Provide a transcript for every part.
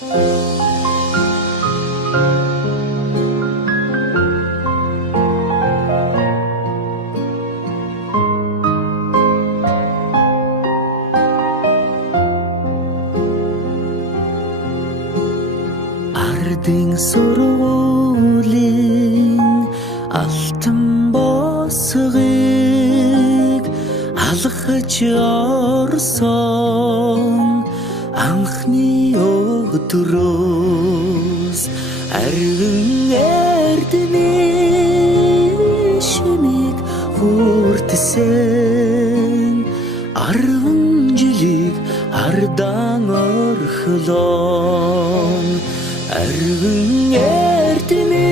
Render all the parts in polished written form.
Ардын сургуулийн алтан босгыг алхаж орсон анхны өдрөөс арвин эрдэнэ шимиг хүртсэн 10 жилиг ардан орхлон арвин эрдэнэ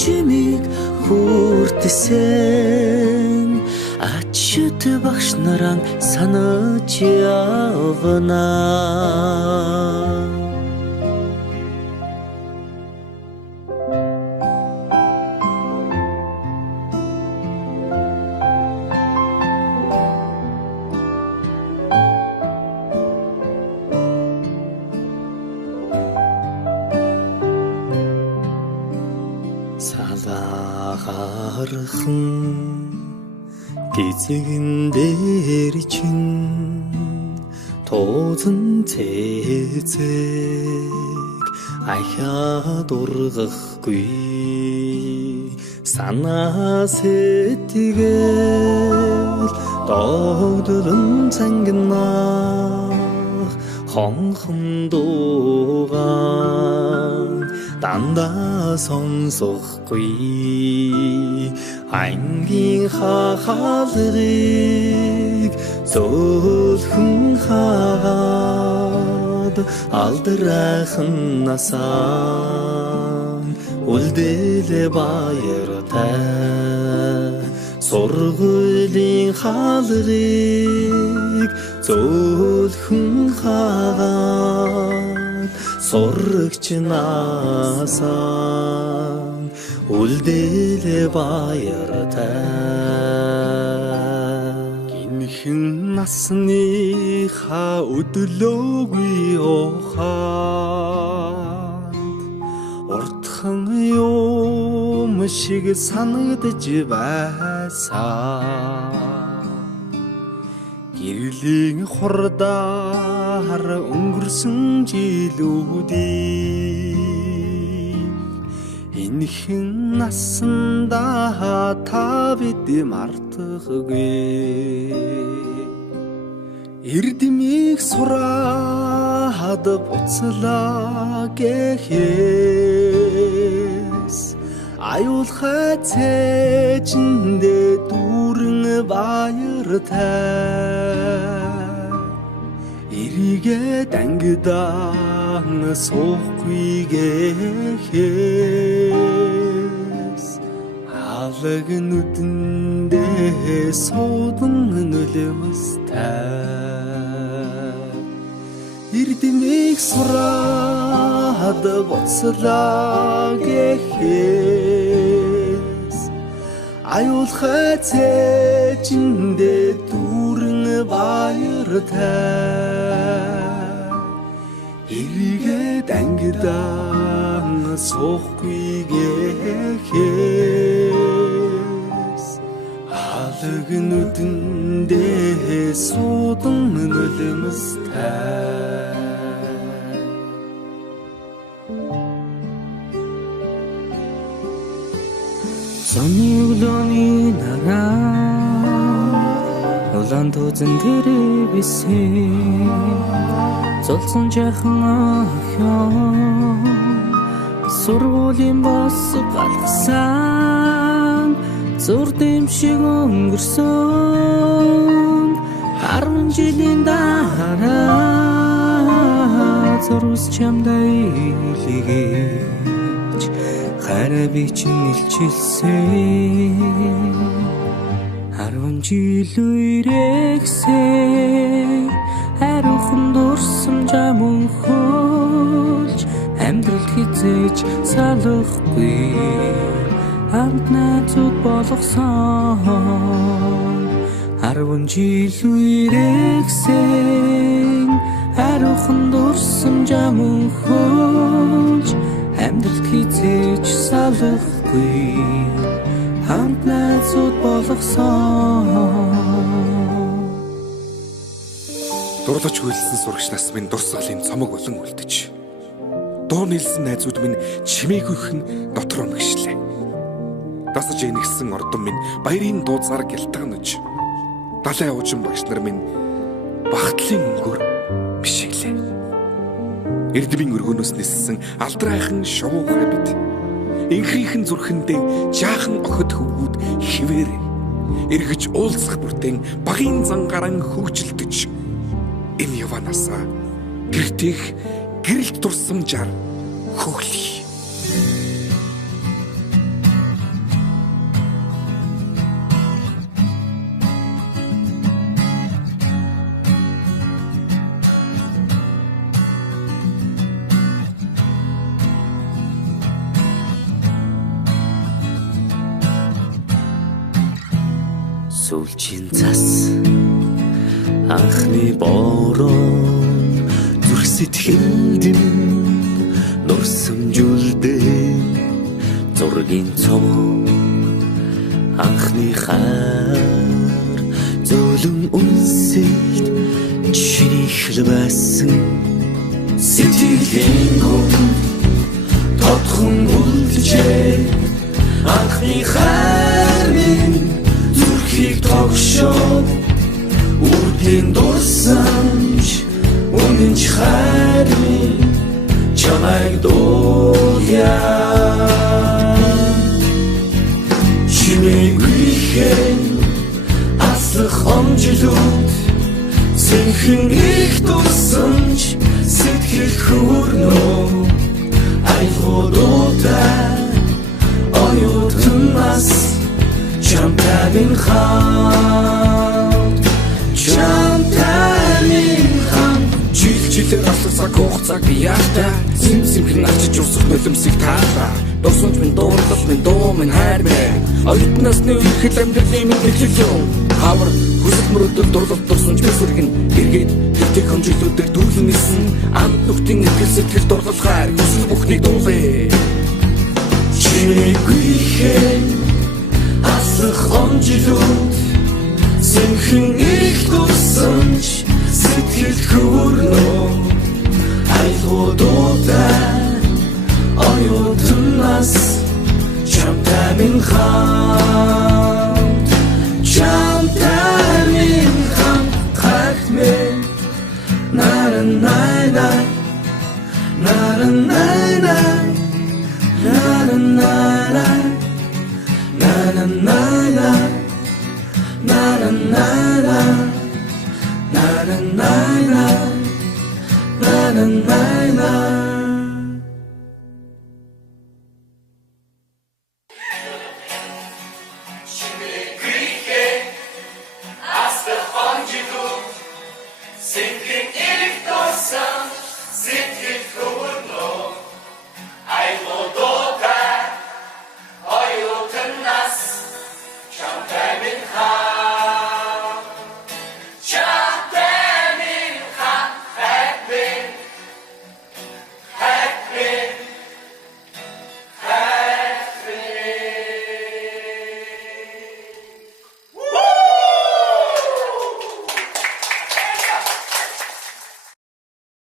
шимиг хүртсэн ачт багш наран санаж явна. Салахархан гизэгэн дээр чин тоозон цэцэг ахаад ургахгүй санаа сэтгэл догдолон цангинах хонхон дуугаан дандаа сонсохгүй ангийн хахалгыг зөөлхөн хаад алдрайхан насаа үлдээлэ баяртай сургуулийн хаалгыг зөөлхөн хаад сурагч насаа үлдээлэ баяртай гинхэн насныхаа өдлөөгүй ухаанд уртхан юм шиг санагдаж байсан гэрлийн хурдаар өнгөрсөн жилүүдийг энэхэн насанда та бид мартахгүй эрдэмийг сураад буцлаа гэхээс аюулхай цээжиндээ дүүрэн баяртай эрийгээ дангидаан суухгүй гэхээс алаг нүдэндээ суудан нөлөөстэй эрдэмийг сураад буцлаа гэхээс аюулхай цээжиндээ дүүрэн баяртай эрийгээ дангидаан суухгүй гэхээс алаг нүдэндээ суудан нөлөөстэй Сонны өглөөний нараа улаан тузан дээрээ бисэн золцсон жаахан охин сургуулийн бос галгасан зур дэмшиг өнгөрсөн 10 жилийн дараа зурус чамдаа илгээж хараа би чинь илчилсэн 10 жил үрэгсээ хариухан дурсам жамун хөлж амьдрал хизээж салахгүй хамт найзууд болгосон 10 жил үрэгсэн хариухан дурсам жамхуулж амьдрал хизээж салахгүй хамт найзууд болгосон. Дурлаж хүлсэн сурагч нас минь дурс салын цомог болон үлдэж. Дуу нийлсэн найзууд минь чимээгүйхэн дотор өмгшлээ. Дасаж инэгсэн ордон минь баярын дууцаар гялтганаж. Далайн уужин багш нар минь багтлын өнгөөр бишиглээ. Эрдмийн өргөнөөс ниссэн алдрайхан шувуугай бид. Инхийнхэн зүрхэндээ жаахан охид хөвгүүд хിവэр эргэж уулзах бүртэн багийн зангаран хөгжилдөж. Энэ яванасаа гэртех гэрэлт дурсамжаар хөглөе. Сүүлчийн цас анхны бороо зүрх сэтгэлд нурсамжуулдээ зургийн цом анхны хаар зөөлөн үнсэлт чиний байсан сэтгэлийн гүн тодхон үлджээ анхны хаар минь зүрхийг тогшоо үрдийн дурсамж үнэнч хайрын чамайг дууя чимээгүйхэн аслах омжилууд сэнхэн их дурсамж сэтгэл хөөрнөө айлгуудаа оюутнаас чамтай минь хамт жилээр асласаа хугацааг би яахта зэмхэн авчиж усах нулимсыг таалаа дурсамж минь дуурлал минь дуу минь хайр минь оюутнаас нэг их амьдралын минь нэглэлөө хавар хүсэл мөрөдөл дурлал дурсамж бисэргэн эргээд тэгтэг хэмжүүлүүдээр дүүлэн нисэн амт нүхтийн ихэл сэтгэл дурлал хайр хүсэл бүхнийг дуулээ чимээгүйхэн аслах омжилууд сэнхэн их дурсамж сэтгэл хөөрнөө айлгуудаа оюутнаас чамтай минь хамт хайрмэ наранайна наранайна наранайна наранайна наранайна na na na na na na